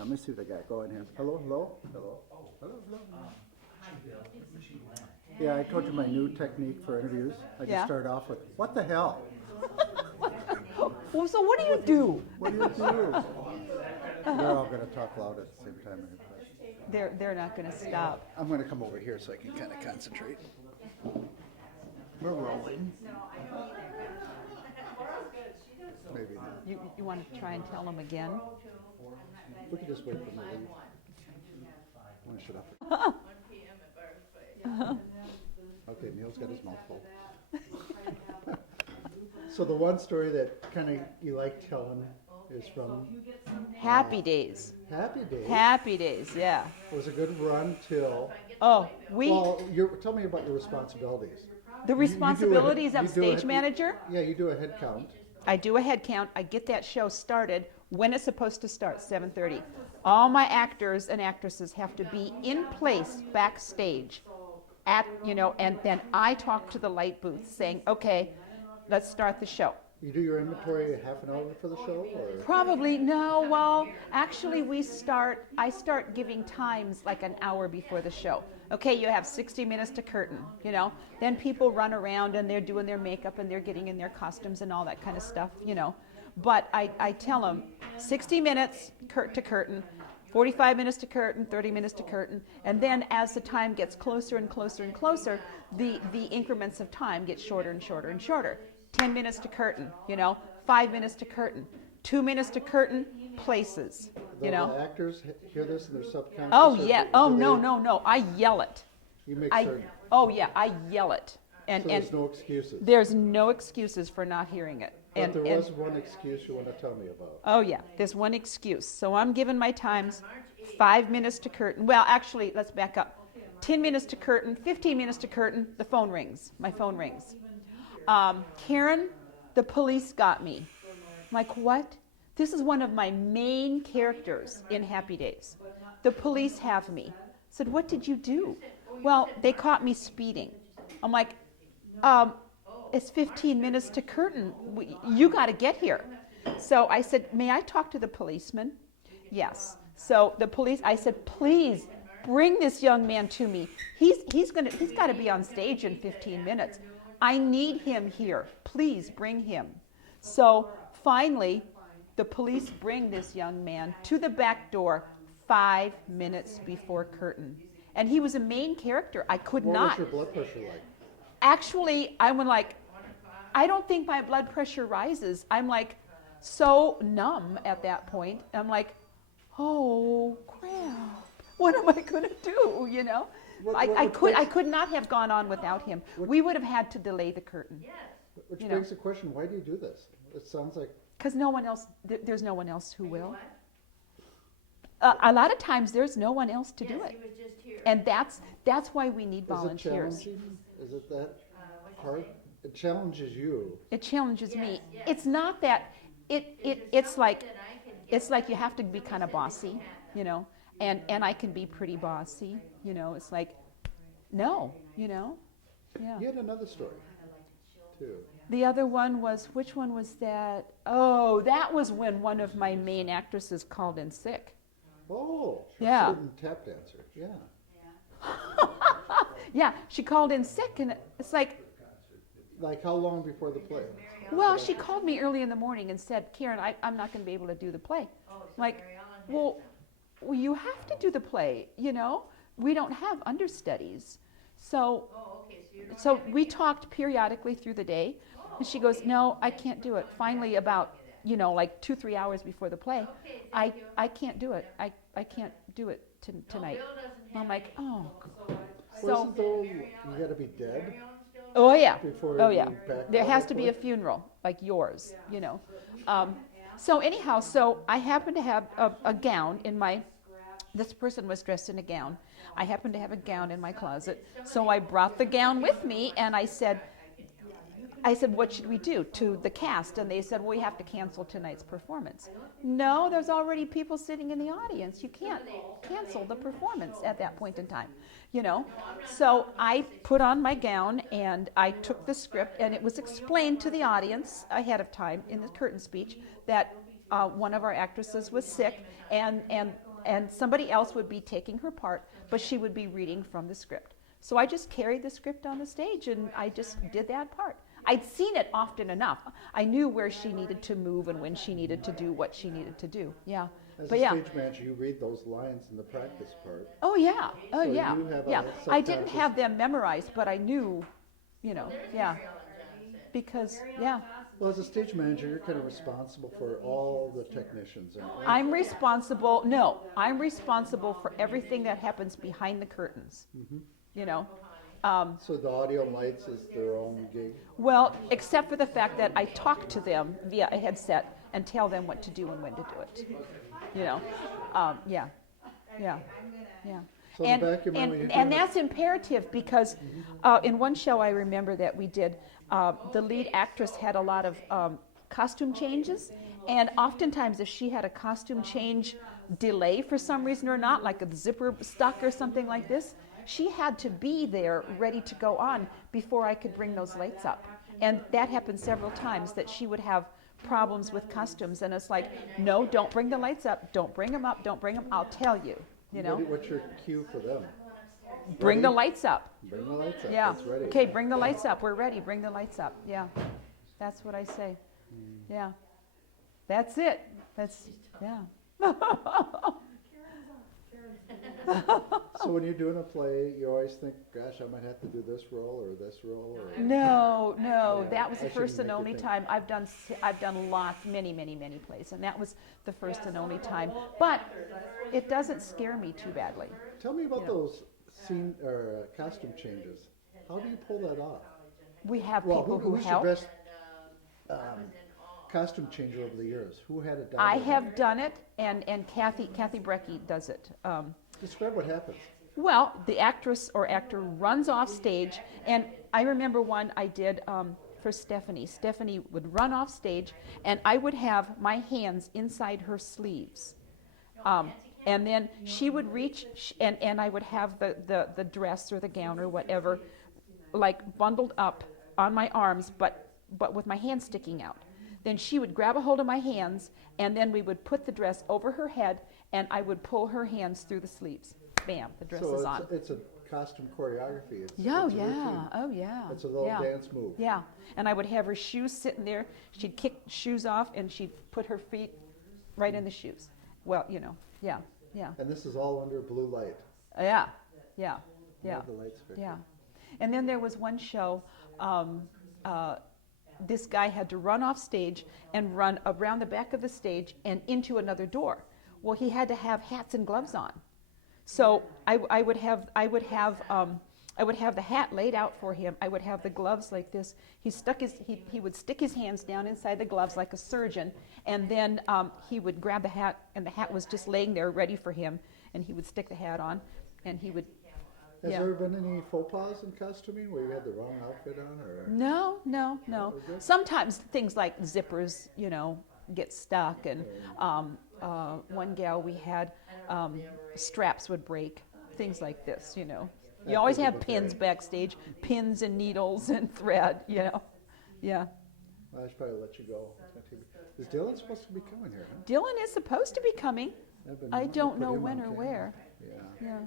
Let me see what I got going here. Hello, hello, hello, hello, hello. Yeah, I told you my new technique for interviews. I just Yeah. start off with, what the hell? Well, so what do you do? What do you do? They're all going to talk loud at the same time. They're not going to stop. I'm going to come over here so I can kind of concentrate. We're rolling. Maybe not. You want to try and tell them again? We could just wait for them to leave. I'm going to shut up. Okay, Neil's got his mouth full. So the one story that kind of you like telling is from Happy Days. Happy Days. Happy Days, yeah. It was a good run till. Oh, Well, tell me about your responsibilities. the responsibilities you of do a- stage manager. Yeah, you do a head count. I do a head count. I get that show started when it's supposed to start, 7:30. All my actors and actresses have to be in place backstage and then I talk to the light booth saying, okay, let's start the show. You do your inventory half an hour before the show, or? Probably, no, well, actually I start giving times like an hour before the show. Okay, you have 60 minutes to curtain, Then people run around and they're doing their makeup and they're getting in their costumes and all that kind of stuff, But I tell them 60 minutes to curtain, 45 minutes to curtain, 30 minutes to curtain, and then as the time gets closer and closer and closer, the increments of time get shorter and shorter and shorter. 10 minutes to curtain, 5 minutes to curtain, 2 minutes to curtain, places, The actors hear this and they're subconscious? Oh, or yeah. do Oh, they- no. I yell it. You make certain. Oh, yeah, I yell it. And So there's no excuses. there's no excuses for not hearing it. But there was one excuse you want to tell me about. Oh, yeah, there's one excuse. So I'm giving my times 5 minutes to curtain. Well, actually, let's back up. 10 minutes to curtain, 15 minutes to curtain, the phone rings. My phone rings. Karen, the police got me. I'm like, what? This is one of my main characters in Happy Days. The police have me. I said, what did you do? Well, they caught me speeding. I'm like, it's 15 minutes to curtain. You got to get here. So I said, may I talk to the policeman? Yes. So the police, I said, please bring this young man to me. He's got to be on stage in 15 minutes. I need him here. Please bring him. So finally, the police bring this young man to the back door 5 minutes before curtain. And he was a main character. I could What not. was your blood pressure like? Actually, I went like, I don't think my blood pressure rises. I'm like so numb at that point. I'm like, oh crap, what am I going to do? I could not have gone on without him. We would have had to delay the curtain. Which begs the question, why do you do this? It sounds like. Because no one else, there's no one else who will. A lot of times there's no one else to do it. And that's why we need volunteers. Is it challenging? Is it that hard? It challenges you. It challenges me. It's not that, it's like you have to be kind of bossy, and I can be pretty bossy, it's like, no, yeah. You had another story, too. The other one was, which one was that? Oh, that was when one of my main actresses called in sick. Oh, Yeah. certain tap dancer, yeah. Yeah, she called in sick, and it's like, Like how long before the play? well, she called me early in the morning and said, Karen, I'm not going to be able to do the play. I'm like, well, you have to do the play, We don't have understudies. So we talked periodically through the day, and she goes, no, I can't do it. Finally, about, like 2-3 hours before the play, I can't do it. I can't do it tonight. I'm like, oh. Wasn't though you got to be dead? Oh yeah. Before Oh you yeah. back There out has of to be play? a funeral like yours, So anyhow, so I happened to have a gown in my. This person was dressed in a gown. I happened to have a gown in my closet, so I brought the gown with me, and I said, what should we do to the cast? And they said, well, we have to cancel tonight's performance. No, there's already people sitting in the audience. You can't cancel the performance at that point in time, So I put on my gown, and I took the script, and it was explained to the audience ahead of time in the curtain speech that one of our actresses was sick, and and somebody else would be taking her part, but she would be reading from the script. So I just carried the script on the stage, and I just did that part. I'd seen it often enough. I knew where she needed to move and when she needed to do what she needed to do. Yeah. As But a yeah. stage manager, you read those lines in the practice part. Oh yeah. Oh So yeah. you have a Yeah. I didn't subconscious- have them memorized, but I knew, yeah. Because yeah. Well, as a stage manager, you're kind of responsible for all the technicians. And I'm responsible for everything that happens behind the curtains. You know. so the audio and lights is their own gig. Well, except for the fact that I talk to them via a headset and tell them what to do and when to do it. You know, yeah. So in the back of your mind when you're And doing that's imperative because in one show I remember that we did, the lead actress had a lot of costume changes, and oftentimes if she had a costume change delay for some reason or not, like a zipper stuck or something like this, she had to be there ready to go on before I could bring those lights up. And that happened several times, that she would have problems with costumes, and it's like, no, don't bring the lights up, don't bring them up, don't bring them, I'll tell you, you know. What's your cue for them? Bring the Ready? lights up. Bring the lights up. Yeah. It's ready. Okay, bring the lights up. We're ready. Bring the lights up. Yeah. That's what I say. Yeah. That's it. That's, yeah. So when you're doing a play, you always think, gosh, I might have to do this role or this role. Or... No, Yeah, that was the I first shouldn't and make you only think. time. I've done lots, many plays, and that was the first and only time. But it doesn't scare me too badly. Tell me about Yeah. those scene or costume changes. How do you pull that off? We have Well, people who who's help. your best costume changer over the years? Who had it done? I have done it, and Kathy Brecky does it. Describe what happens. Well, the actress or actor runs off stage, and I remember one I did for Stephanie. Stephanie would run off stage, and I would have my hands inside her sleeves. And then she would reach, and I would have the dress or the gown or whatever, like bundled up on my arms, but with my hands sticking out. Then she would grab a hold of my hands, and then we would put the dress over her head, and I would pull her hands through the sleeves. Bam, the dress So is it's, on. it's a costume choreography. It's, Yeah, it's a yeah, routine. oh yeah. It's a little yeah. dance move. Yeah, and I would have her shoes sitting there. She'd kick shoes off, and she'd put her feet right in the shoes. Well, you know, yeah. And this is all under blue light. Yeah. All the lights fixed. Yeah. And then there was one show, this guy had to run off stage and run around the back of the stage and into another door. Well, he had to have hats and gloves on. So I would have the hat laid out for him. I would have the gloves like this. He would stick his hands down inside the gloves like a surgeon, and then he would grab the hat, and the hat was just laying there ready for him, and he would stick the hat on, and he would. Has Yeah. there been any faux pas in costuming where you had the wrong outfit on? Or No. Was there? Sometimes things like zippers, get stuck, and one gal we had, straps would break, things like this, You always have pins backstage, pins and needles and thread, Yeah. I should probably let you go. Is Dylan supposed to be coming here? Huh? Dylan is supposed to be coming. I've been I wanting to don't put know him when on or camera. where. Yeah. Yeah.